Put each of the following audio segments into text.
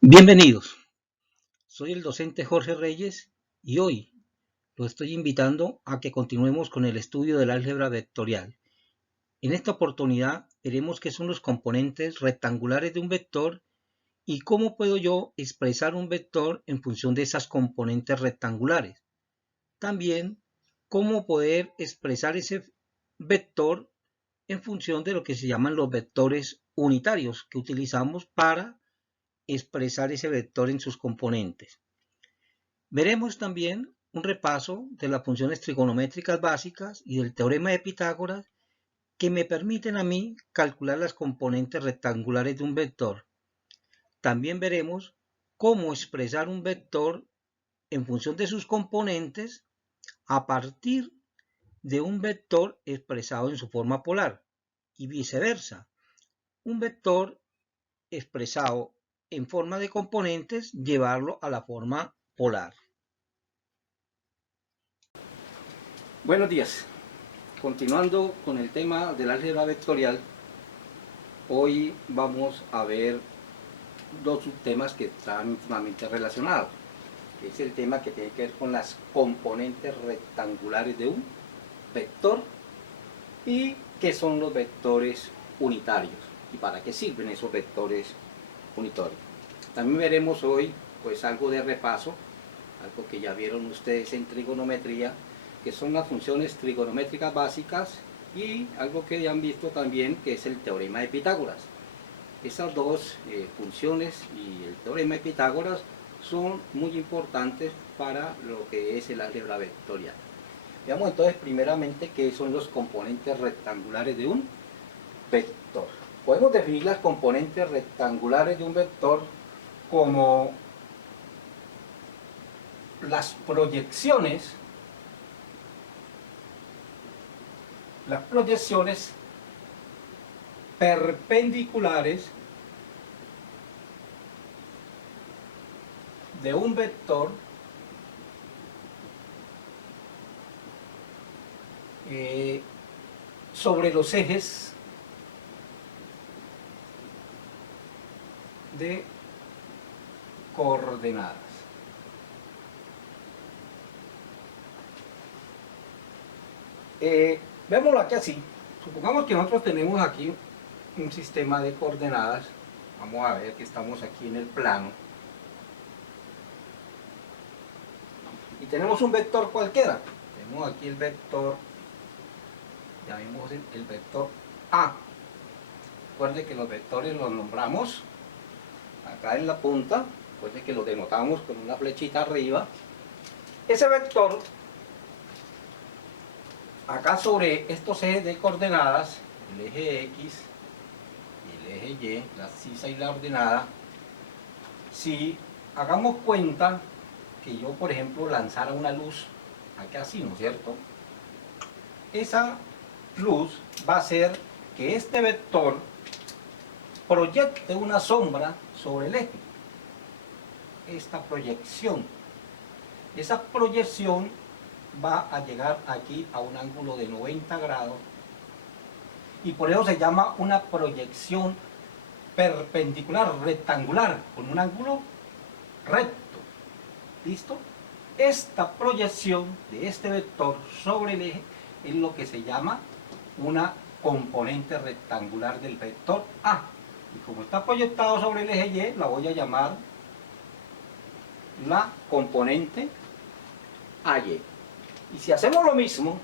Bienvenidos, soy el docente Jorge Reyes y hoy lo estoy invitando a que continuemos con el estudio del álgebra vectorial. En esta oportunidad veremos qué son los componentes rectangulares de un vector y cómo puedo yo expresar un vector en función de esas componentes rectangulares. También cómo poder expresar ese vector en función de lo que se llaman los vectores unitarios que utilizamos para expresar ese vector en sus componentes. Veremos también un repaso de las funciones trigonométricas básicas y del teorema de Pitágoras que me permiten a mí calcular las componentes rectangulares de un vector. También veremos cómo expresar un vector en función de sus componentes a partir de un vector expresado en su forma polar y viceversa. Un vector expresado en forma de componentes, llevarlo a la forma polar. Buenos días. Continuando con el tema del álgebra vectorial, hoy vamos a ver dos subtemas que están íntimamente relacionados. Es el tema que tiene que ver con las componentes rectangulares de un vector y qué son los vectores unitarios y para qué sirven esos vectores unitarios. También veremos hoy pues algo de repaso, algo que ya vieron ustedes en trigonometría, que son las funciones trigonométricas básicas y algo que ya han visto también, que es el teorema de Pitágoras. Esas dos funciones y el teorema de Pitágoras son muy importantes para lo que es el álgebra vectorial. Veamos entonces primeramente qué son los componentes rectangulares de un vector. Podemos definir las componentes rectangulares de un vector como las proyecciones perpendiculares de un vector sobre los ejes de coordenadas. Vémoslo aquí así. Supongamos que nosotros tenemos aquí un sistema de coordenadas. Vamos a ver que estamos aquí en el plano. Y tenemos un vector cualquiera. Tenemos aquí el vector, ya vimos el vector A. Recuerde que los vectores los nombramos acá en la punta. Recuerde que los denotamos con una flechita arriba. Ese vector, acá sobre estos ejes de coordenadas, el eje X y el eje Y, la abscisa y la ordenada, si hagamos cuenta que yo, por ejemplo, lanzara una luz acá así, ¿no es cierto? Esa luz va a hacer que este vector proyecte una sombra sobre el eje. Esta proyección. Esa proyección va a llegar aquí a un ángulo de 90 grados y por eso se llama una proyección perpendicular, rectangular, con un ángulo recto. ¿Listo? Esta proyección de este vector sobre el eje es lo que se llama una componente rectangular del vector A. Y como está proyectado sobre el eje Y, la voy a llamar la componente AY. Y si hacemos lo mismo,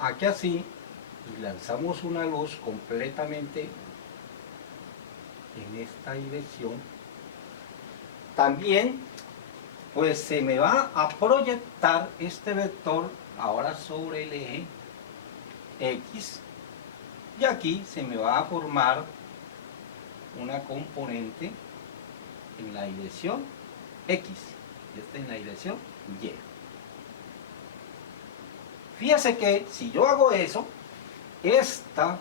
aquí así, y lanzamos una luz completamente en esta dirección, también pues se me va a proyectar este vector ahora sobre el eje X y aquí se me va a formar una componente en la dirección X y esta en la dirección Y. Fíjese que si yo hago eso, esta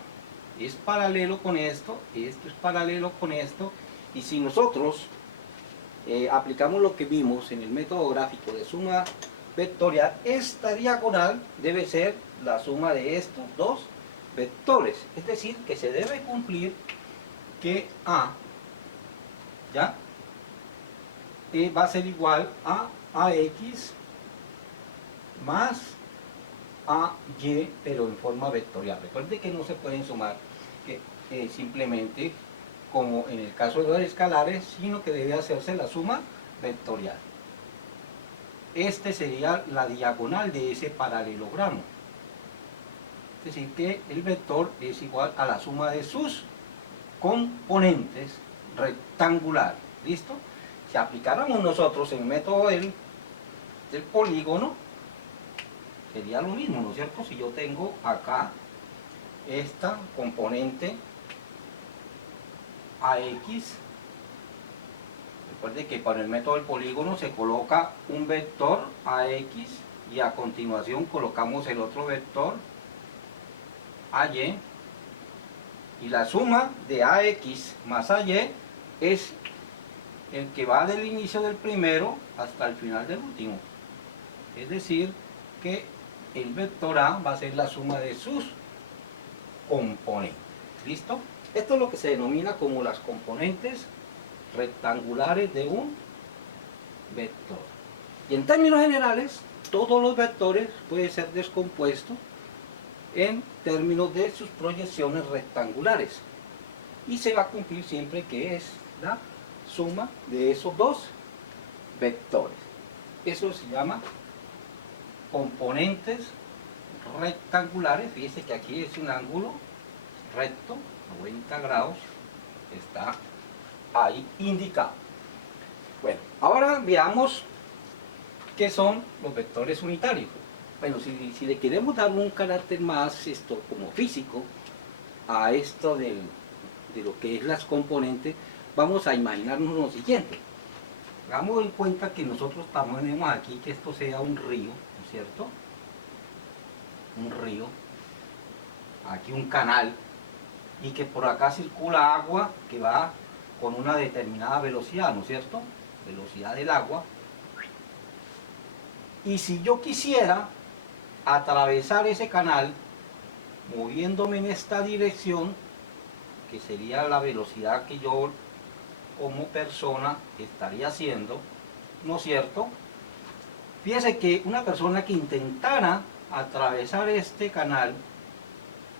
es paralelo con esto es paralelo con esto, y si nosotros aplicamos lo que vimos en el método gráfico de suma vectorial, esta diagonal debe ser la suma de estos dos vectores, es decir, que se debe cumplir que A ¿ya? Va a ser igual a AX más AY, pero en forma vectorial. Recuerde que no se pueden sumar simplemente como en el caso de los escalares, sino que debe hacerse la suma vectorial. Este sería la diagonal de ese paralelogramo. Es decir, que el vector es igual a la suma de sus componentes rectangulares. ¿Listo? Si aplicáramos nosotros el método del polígono, sería lo mismo, ¿no es cierto? Si yo tengo acá esta componente AX, recuerde que para el método del polígono se coloca un vector AX y a continuación colocamos el otro vector AY, y la suma de AX más AY es el que va del inicio del primero hasta el final del último. Es decir, que el vector A va a ser la suma de sus componentes. ¿Listo? Esto es lo que se denomina como las componentes rectangulares de un vector. Y en términos generales, todos los vectores pueden ser descompuestos en términos de sus proyecciones rectangulares. Y se va a cumplir siempre que es la suma de esos dos vectores. Eso se llama componentes rectangulares. Fíjense que aquí es un ángulo recto, 90 grados, está ahí indicado. Bueno, ahora veamos qué son los vectores unitarios. Bueno, si le queremos dar un carácter más como físico a esto de lo que es las componentes, vamos a imaginarnos lo siguiente. Hagamos en cuenta que nosotros tenemos aquí que esto sea un río, ¿no es cierto? Un río, aquí un canal, y que por acá circula agua que va con una determinada velocidad, ¿no es cierto? Velocidad del agua. Y si yo quisiera atravesar ese canal moviéndome en esta dirección, que sería la velocidad que yo como persona estaría haciendo, ¿no es cierto? Fíjese que una persona que intentara atravesar este canal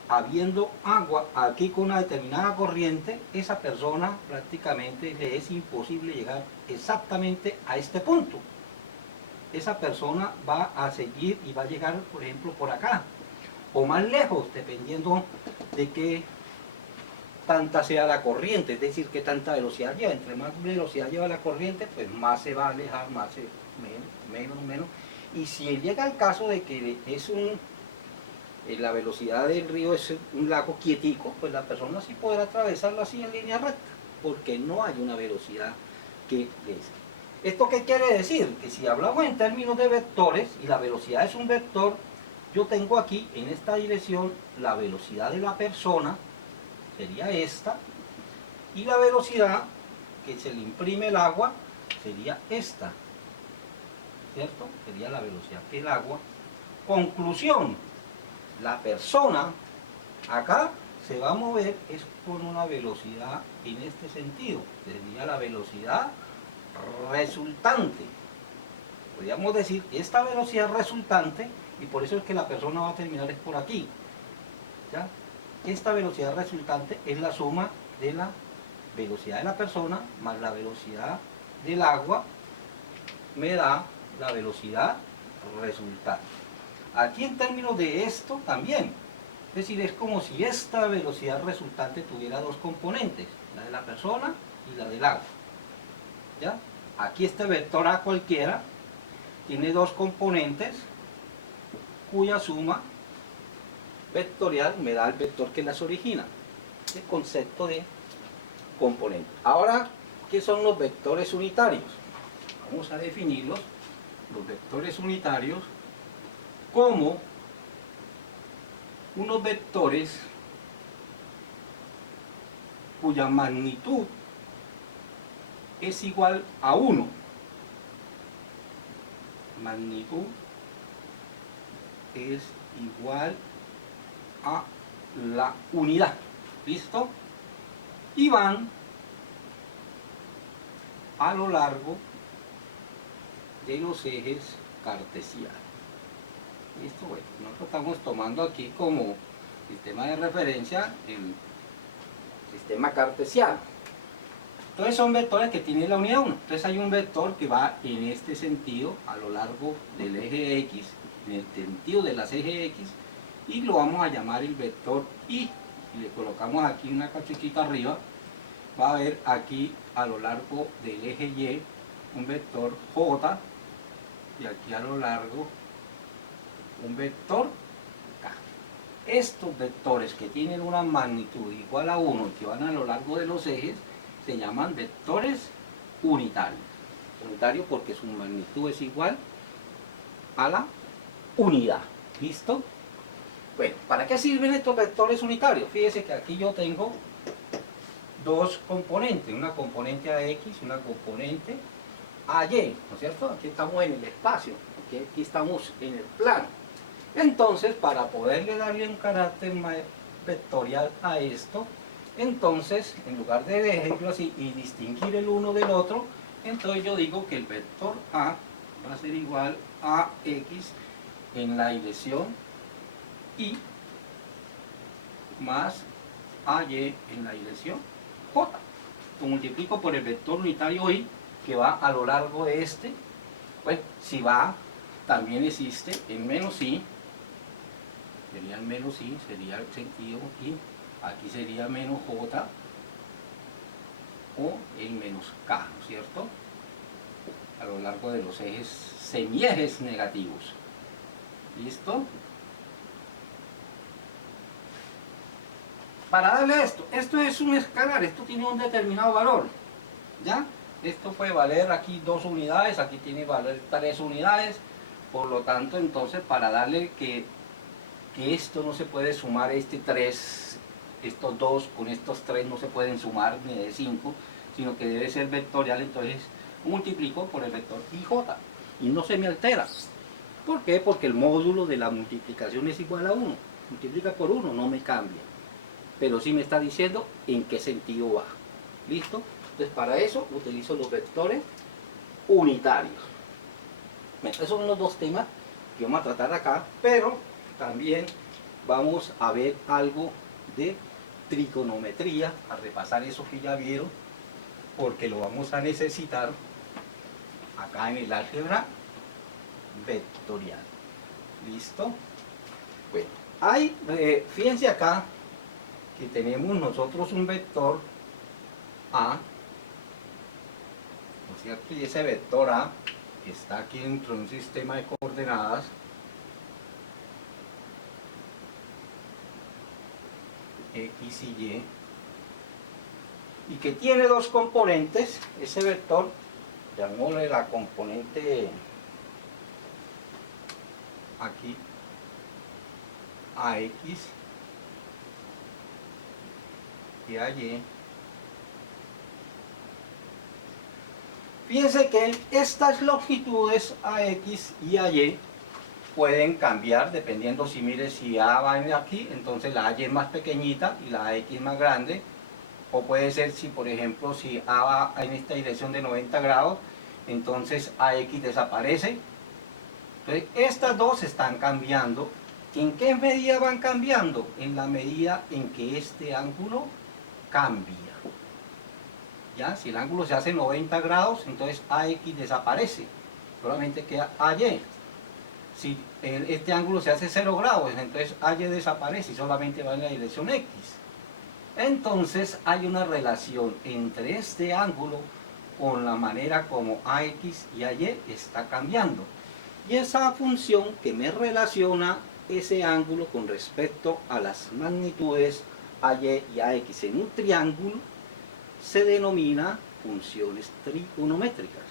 habiendo agua aquí con una determinada corriente, esa persona prácticamente le es imposible llegar exactamente a este punto. Esa persona va a seguir y va a llegar, por ejemplo, por acá, o más lejos, dependiendo de qué tanta sea la corriente, es decir, qué tanta velocidad lleva. Entre más velocidad lleva la corriente, pues más se va a alejar, más menos. Y si llega el caso de que es la velocidad del río es un lago quietico, pues la persona sí podrá atravesarlo así en línea recta, porque no hay una velocidad que es. ¿Esto qué quiere decir? Que si hablamos en términos de vectores, y la velocidad es un vector, yo tengo aquí, en esta dirección, la velocidad de la persona, sería esta, y la velocidad que se le imprime el agua sería esta, ¿cierto? Sería la velocidad que el agua. Conclusión, la persona acá se va a mover es con una velocidad en este sentido, sería la velocidad resultante. Podríamos decir esta velocidad resultante, y por eso es que la persona va a terminar es por aquí, ¿ya? Esta velocidad resultante es la suma de la velocidad de la persona más la velocidad del agua, me da la velocidad resultante. Aquí en términos de esto también, es decir, es como si esta velocidad resultante tuviera dos componentes, la de la persona y la del agua, ¿ya? Aquí este vector A cualquiera tiene dos componentes cuya suma vectorial me da el vector que las origina. El concepto de componente. Ahora, ¿qué son los vectores unitarios? Vamos a definirlos, los vectores unitarios, como unos vectores cuya magnitud es igual a 1. Magnitud es igual a la unidad. ¿Listo? Y van a lo largo de los ejes cartesianos. ¿Listo? Bueno, nosotros estamos tomando aquí como sistema de referencia el sistema cartesiano. Entonces son vectores que tienen la unidad 1. Entonces hay un vector que va en este sentido a lo largo del eje X, en el sentido de las ejes X, y lo vamos a llamar el vector Y. Y le colocamos aquí una cachiquita arriba, va a haber aquí a lo largo del eje Y un vector J, y aquí a lo largo un vector K. Estos vectores que tienen una magnitud igual a 1 y que van a lo largo de los ejes se llaman vectores unitarios. Unitario porque su magnitud es igual a la unidad. ¿Listo? Bueno, ¿para qué sirven estos vectores unitarios? Fíjese que aquí yo tengo dos componentes, una componente AX y una componente AY, ¿no es cierto? Aquí estamos en el espacio, aquí estamos en el plano. Entonces, para poderle darle un carácter vectorial a esto, entonces, en lugar de ejemplo así y distinguir el uno del otro, entonces yo digo que el vector A va a ser igual a X en la dirección Y más AY en la dirección J. Lo multiplico por el vector unitario Y que va a lo largo de este. Bueno, si va, también existe en menos I, sería el menos I, sería el sentido I, aquí sería menos J o el menos K, ¿no es cierto? A lo largo de los ejes, semiejes negativos. ¿Listo? Para darle esto es un escalar, esto tiene un determinado valor, ¿ya? Esto puede valer aquí 2 unidades, aquí tiene valer 3 unidades, por lo tanto, entonces, para darle que esto no se puede sumar, este 3, estos 2 con estos 3 no se pueden sumar ni de 5, sino que debe ser vectorial, entonces multiplico por el vector IJ y no se me altera. ¿Por qué? Porque el módulo de la multiplicación es igual a 1, multiplica por 1, no me cambia, pero sí me está diciendo en qué sentido va. ¿Listo? Entonces para eso utilizo los vectores unitarios. Esos son los dos temas que vamos a tratar acá, pero también vamos a ver algo de trigonometría, a repasar eso que ya vieron, porque lo vamos a necesitar acá en el álgebra vectorial. ¿Listo? Bueno, fíjense acá que tenemos nosotros un vector A, ¿no es cierto? Y ese vector A está aquí dentro de un sistema de coordenadas X y Y que tiene dos componentes. Ese vector, llamémosle la componente aquí AX y AY. Fíjense que estas longitudes AX y AY pueden cambiar dependiendo si A va aquí, entonces la AY es más pequeñita y la AX más grande. O puede ser si, por ejemplo, si A va en esta dirección de 90 grados, entonces AX desaparece. Entonces estas dos están cambiando. ¿En qué medida van cambiando? En la medida en que este ángulo cambia. ¿Ya? Si el ángulo se hace 90 grados, entonces AX desaparece, solamente queda AY. Si este ángulo se hace 0 grados, entonces AY desaparece y solamente va en la dirección X. Entonces hay una relación entre este ángulo con la manera como AX y AY está cambiando. Y esa función que me relaciona ese ángulo con respecto a las magnitudes AY y AX en un triángulo se denomina funciones trigonométricas.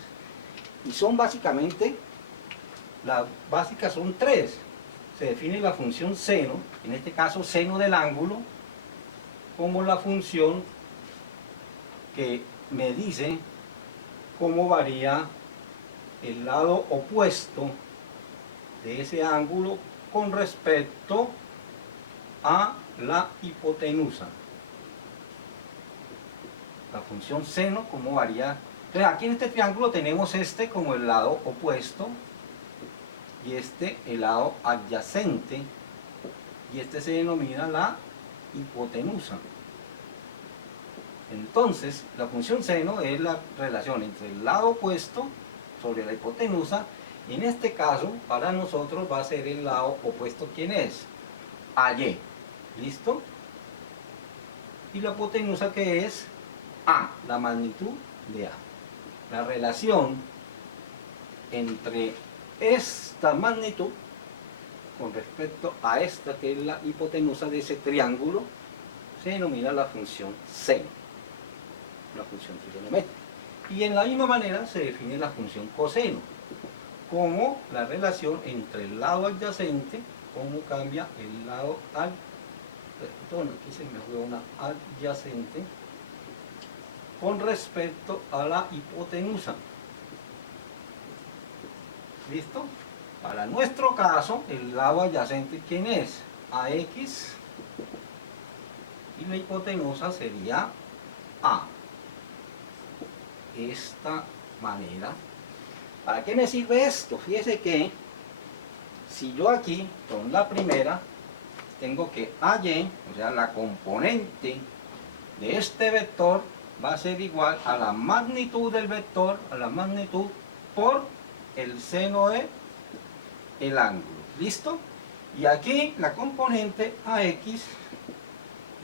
Y son básicamente, las básicas son 3. Se define la función seno, en este caso seno del ángulo, como la función que me dice cómo varía el lado opuesto de ese ángulo con respecto a la hipotenusa. La función seno, cómo varía Entonces aquí en este triángulo tenemos este como el lado opuesto y este el lado adyacente, y este se denomina la hipotenusa. Entonces la función seno es la relación entre el lado opuesto sobre la hipotenusa. En este caso para nosotros va a ser el lado opuesto, ¿quién es? AY. ¿Listo? Y la hipotenusa, que es A, la magnitud de A. La relación entre esta magnitud con respecto a esta, que es la hipotenusa de ese triángulo, se denomina la función seno, la función trigonométrica. Y en la misma manera se define la función coseno, como la relación entre el lado adyacente, cómo cambia el lado perdón, aquí se me fue una adyacente, con respecto a la hipotenusa. ¿Listo? Para nuestro caso, el lado adyacente, ¿quién es? AX, y la hipotenusa sería A. Esta manera. ¿Para qué me sirve esto? Fíjese que si yo aquí, con la primera, tengo que AY, o sea, la componente de este vector, va a ser igual a la magnitud del vector, a la magnitud por el seno de el ángulo. ¿Listo? Y aquí la componente AX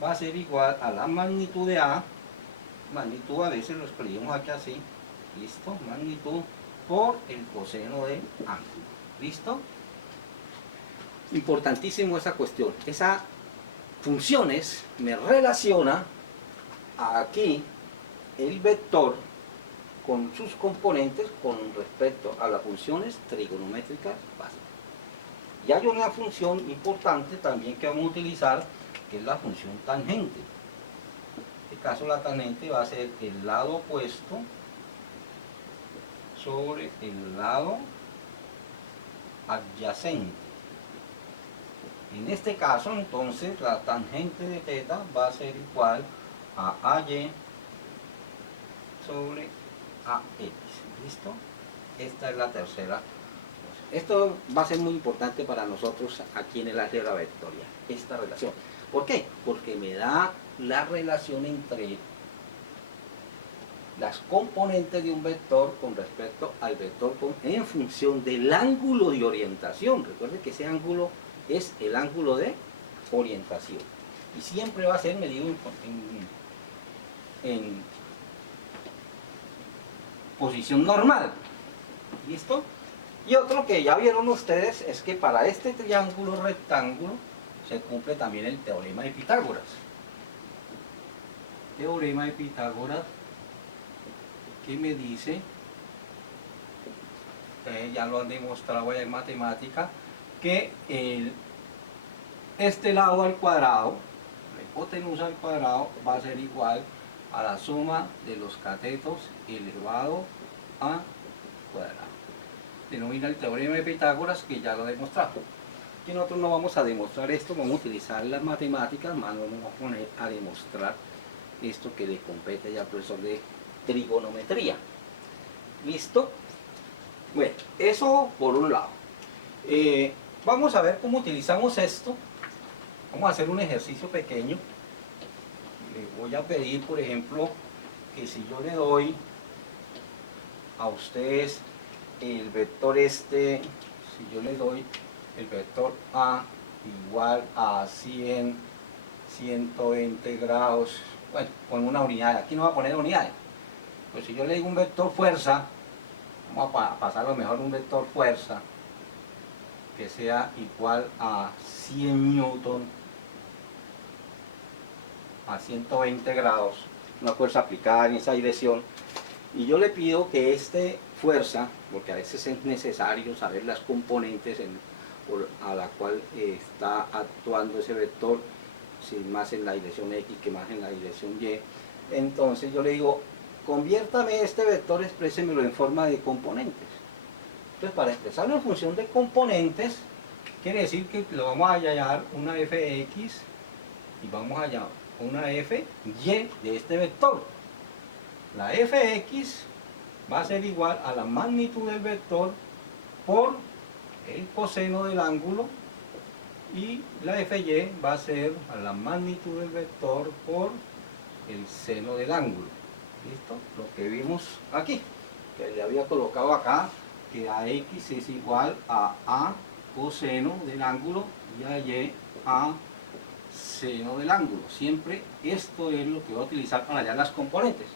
va a ser igual a la magnitud de A, magnitud a veces lo escribimos aquí así, ¿listo? Magnitud por el coseno de ángulo. ¿Listo? Importantísimo esa cuestión. Esa funciones me relaciona aquí el vector con sus componentes con respecto a las funciones trigonométricas básicas. Y hay una función importante también que vamos a utilizar, que es la función tangente. En este caso la tangente va a ser el lado opuesto sobre el lado adyacente. En este caso entonces la tangente de θ va a ser igual a AY sobre AX. ¿Listo? Esta es la tercera. Esto va a ser muy importante para nosotros aquí en el álgebra vectorial, esta relación. ¿Por qué? Porque me da la relación entre las componentes de un vector con respecto al vector en función del ángulo de orientación. Recuerden que ese ángulo es el ángulo de orientación. Y siempre va a ser medido en posición normal. ¿Listo? Y otro que ya vieron ustedes es que para este triángulo rectángulo se cumple también el teorema de Pitágoras. Teorema de Pitágoras, que me dice, ya lo han demostrado en matemática, que este lado al cuadrado, la hipotenusa al cuadrado, va a ser igual a la suma de los catetos elevado a cuadrado. Denomina el teorema de Pitágoras, que ya lo he demostrado. Aquí nosotros no vamos a demostrar esto, vamos a utilizar las matemáticas, más no nos vamos a poner a demostrar esto que le compete ya al profesor de trigonometría. ¿Listo? Bueno, eso por un lado. Vamos a ver cómo utilizamos esto. Vamos a hacer un ejercicio pequeño. Le voy a pedir, por ejemplo, que si yo le doy a ustedes el vector si yo le doy el vector A igual a 100, 120 grados, bueno, con una unidad, aquí no voy a poner unidades, pues si yo le digo un vector fuerza, vamos a pasar a lo mejor un vector fuerza que sea igual a 100 newton a 120 grados, una fuerza aplicada en esa dirección, y yo le pido que fuerza, porque a veces es necesario saber las componentes a la cual está actuando ese vector, si más en la dirección X que más en la dirección Y, entonces yo le digo, conviértame este vector, exprésemelo en forma de componentes. Entonces para expresarlo en función de componentes, quiere decir que lo vamos a hallar una fx y vamos a hallar una fy de este vector. La fx va a ser igual a la magnitud del vector por el coseno del ángulo, y la FY va a ser a la magnitud del vector por el seno del ángulo. ¿Listo? Lo que vimos aquí, que le había colocado acá, que AX es igual a coseno del ángulo y a Y a seno del ángulo. Siempre esto es lo que voy a utilizar para hallar las componentes.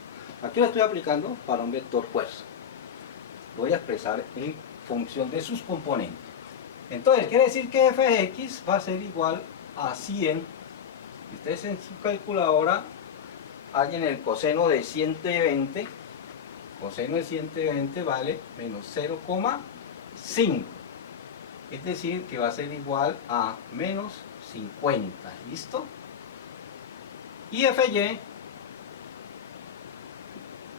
Aquí lo estoy aplicando para un vector fuerza. Lo voy a expresar en función de sus componentes. Entonces, quiere decir que fx va a ser igual a 100. Ustedes en su calculadora hallen el coseno de 120. Coseno de 120 vale menos 0,5. Es decir, que va a ser igual a menos 50. ¿Listo? Y fy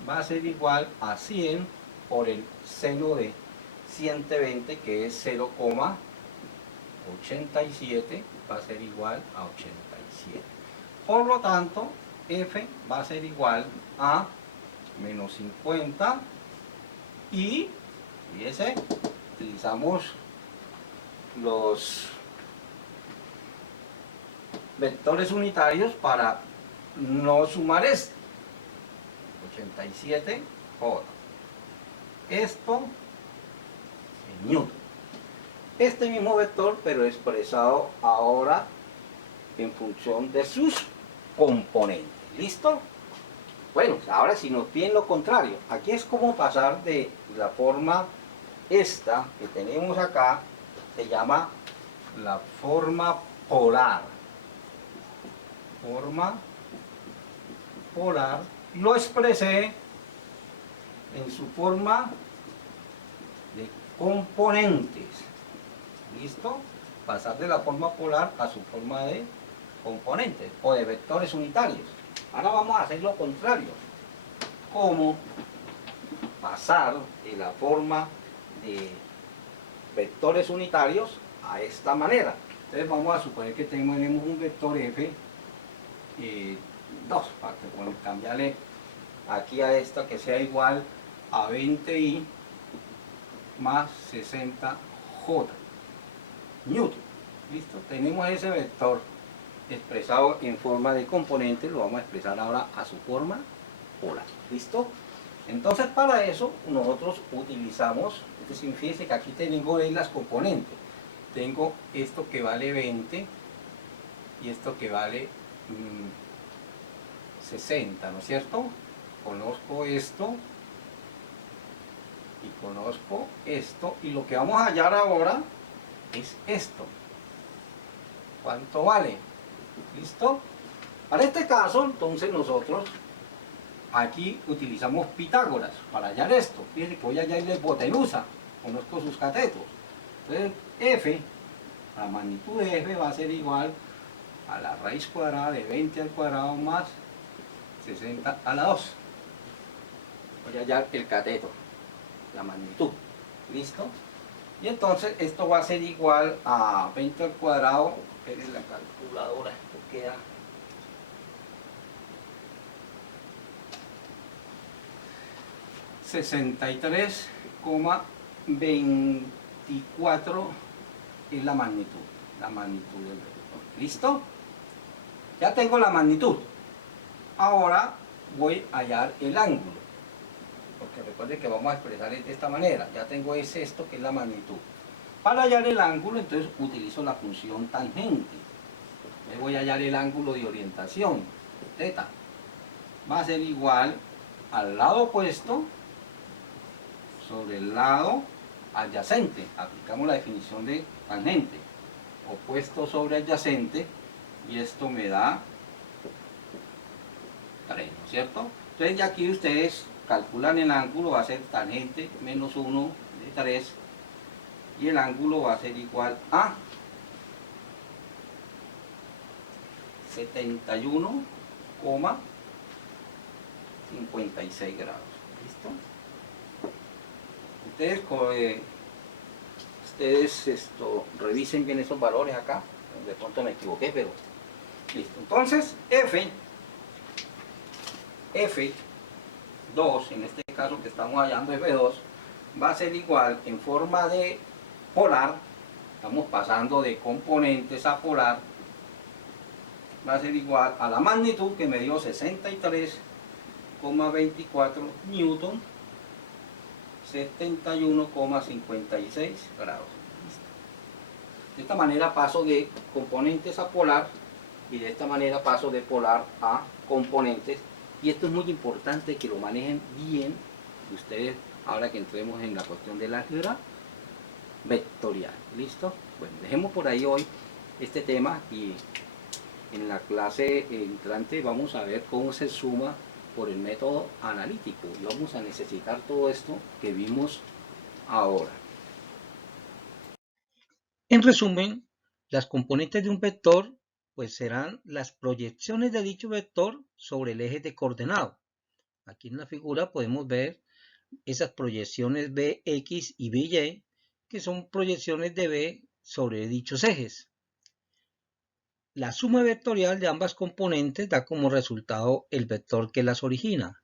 va a ser igual a 100 por el seno de 120, que es 0,87, va a ser igual a 87. Por lo tanto, F va a ser igual a menos 50 y, fíjese, utilizamos los vectores unitarios para no sumar esto. 87 J. Esto en newton. Este mismo vector, pero expresado ahora en función de sus componentes. ¿Listo? Bueno, ahora si nos piden lo contrario, aquí es como pasar de la forma esta que tenemos acá, se llama la forma polar. Forma polar, lo expresé en su forma de componentes. ¿Listo? Pasar de la forma polar a su forma de componentes o de vectores unitarios. Ahora vamos a hacer lo contrario. ¿Cómo pasar de la forma de vectores unitarios a esta manera? Entonces vamos a suponer que tenemos un vector f 2, para que cambiarle aquí a esta que sea igual a 20i más 60j newton. ¿Listo? Tenemos ese vector expresado en forma de componente, lo vamos a expresar ahora a su forma polar. ¿Listo? Entonces para eso nosotros utilizamos, es decir, fíjense que aquí tengo las componentes. Tengo esto que vale 20 y esto que vale 60, ¿no es cierto? Conozco esto y conozco esto, y lo que vamos a hallar ahora es esto. ¿Cuánto vale? ¿Listo? Para este caso, entonces nosotros aquí utilizamos Pitágoras para hallar esto. Fíjense que voy a hallar la hipotenusa, conozco sus catetos. Entonces F, la magnitud de F va a ser igual a la raíz cuadrada de 20 al cuadrado más 60 a la 2. Voy a hallar el cateto, la magnitud. ¿Listo? Y entonces esto va a ser igual a 20 al cuadrado, que es la calculadora, esto queda 63,24 es la magnitud del vector. ¿Listo? Ya tengo la magnitud. Ahora voy a hallar el ángulo, porque recuerden que vamos a expresar de esta manera. Ya tengo esto que es la magnitud. Para hallar el ángulo, entonces utilizo la función tangente. Voy a hallar el ángulo de orientación, θ. Va a ser igual al lado opuesto sobre el lado adyacente. Aplicamos la definición de tangente. Opuesto sobre adyacente, y esto me da 3, ¿no es cierto? Entonces ya aquí ustedes calculan el ángulo, va a ser tangente menos 1 de 3, y el ángulo va a ser igual a 71,56 grados. ¿Listo? Ustedes revisen bien esos valores acá, de pronto me equivoqué, pero listo. Entonces F 2, en este caso que estamos hallando F2, va a ser igual en forma de polar, estamos pasando de componentes a polar, va a ser igual a la magnitud que me dio 63,24 newton, 71,56 grados. De esta manera paso de componentes a polar y de esta manera paso de polar a componentes, y esto es muy importante que lo manejen bien ustedes ahora que entremos en la cuestión del álgebra vectorial. ¿Listo? Bueno, dejemos por ahí hoy este tema y en la clase entrante vamos a ver cómo se suma por el método analítico y vamos a necesitar todo esto que vimos ahora. En resumen, las componentes de un vector pues serán las proyecciones de dicho vector sobre el eje de coordenado. Aquí en la figura podemos ver esas proyecciones Bx y By, que son proyecciones de B sobre dichos ejes. La suma vectorial de ambas componentes da como resultado el vector que las origina.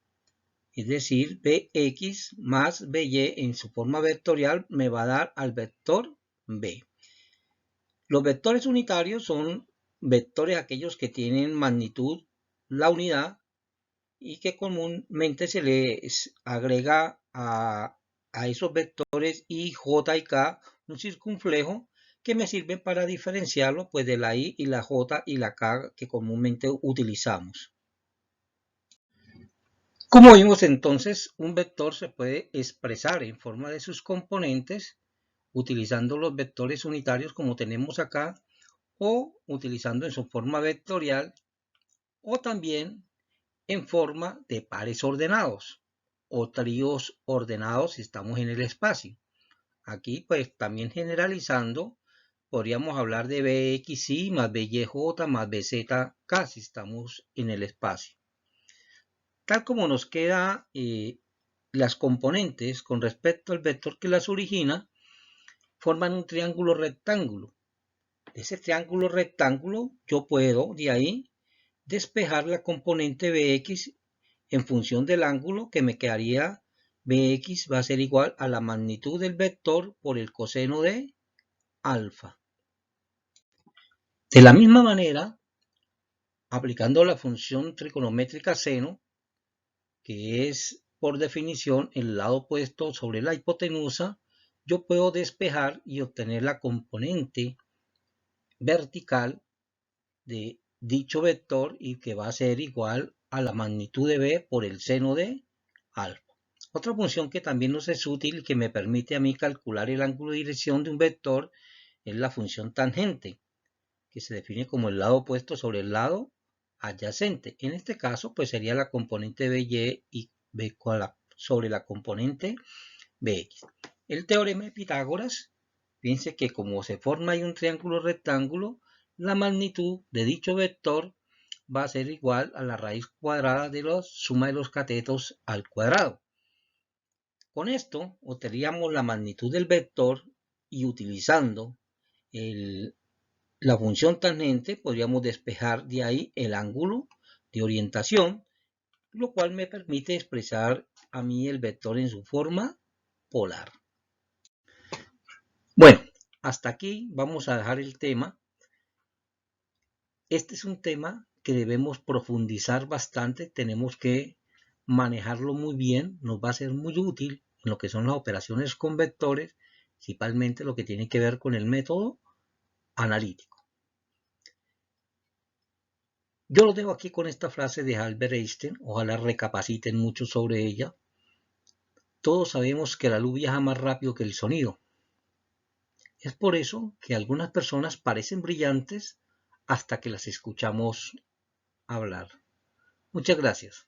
Es decir, Bx más By en su forma vectorial me va a dar al vector B. Los vectores unitarios son vectores aquellos que tienen magnitud la unidad y que comúnmente se les agrega a esos vectores I, J y K un circunflejo que me sirve para diferenciarlo pues de la I y la J y la K que comúnmente utilizamos. Como vimos entonces, un vector se puede expresar en forma de sus componentes utilizando los vectores unitarios como tenemos acá, o utilizando en su forma vectorial, o también en forma de pares ordenados o tríos ordenados si estamos en el espacio. Aquí pues también generalizando podríamos hablar de Bxy más Byj más Bzk si estamos en el espacio. Tal como nos queda las componentes con respecto al vector que las origina, forman un triángulo rectángulo. Ese triángulo rectángulo yo puedo de ahí despejar la componente Bx en función del ángulo que me quedaría. Bx va a ser igual a la magnitud del vector por el coseno de alfa. De la misma manera, aplicando la función trigonométrica seno, que es por definición el lado opuesto sobre la hipotenusa, yo puedo despejar y obtener la componente vertical de dicho vector y que va a ser igual a la magnitud de b por el seno de alfa. Otra función que también nos es útil y que me permite a mí calcular el ángulo de dirección de un vector es la función tangente, que se define como el lado opuesto sobre el lado adyacente. En este caso, pues sería la componente by y b sobre la componente bx. El teorema de Pitágoras, fíjense que como se forma ahí un triángulo rectángulo, la magnitud de dicho vector va a ser igual a la raíz cuadrada de la suma de los catetos al cuadrado. Con esto obtendríamos la magnitud del vector y utilizando la función tangente podríamos despejar de ahí el ángulo de orientación, lo cual me permite expresar a mí el vector en su forma polar. Bueno, hasta aquí vamos a dejar el tema. Este es un tema que debemos profundizar bastante, tenemos que manejarlo muy bien, nos va a ser muy útil en lo que son las operaciones con vectores, principalmente lo que tiene que ver con el método analítico. Yo lo dejo aquí con esta frase de Albert Einstein, ojalá recapaciten mucho sobre ella. Todos sabemos que la luz viaja más rápido que el sonido. Es por eso que algunas personas parecen brillantes hasta que las escuchamos hablar. Muchas gracias.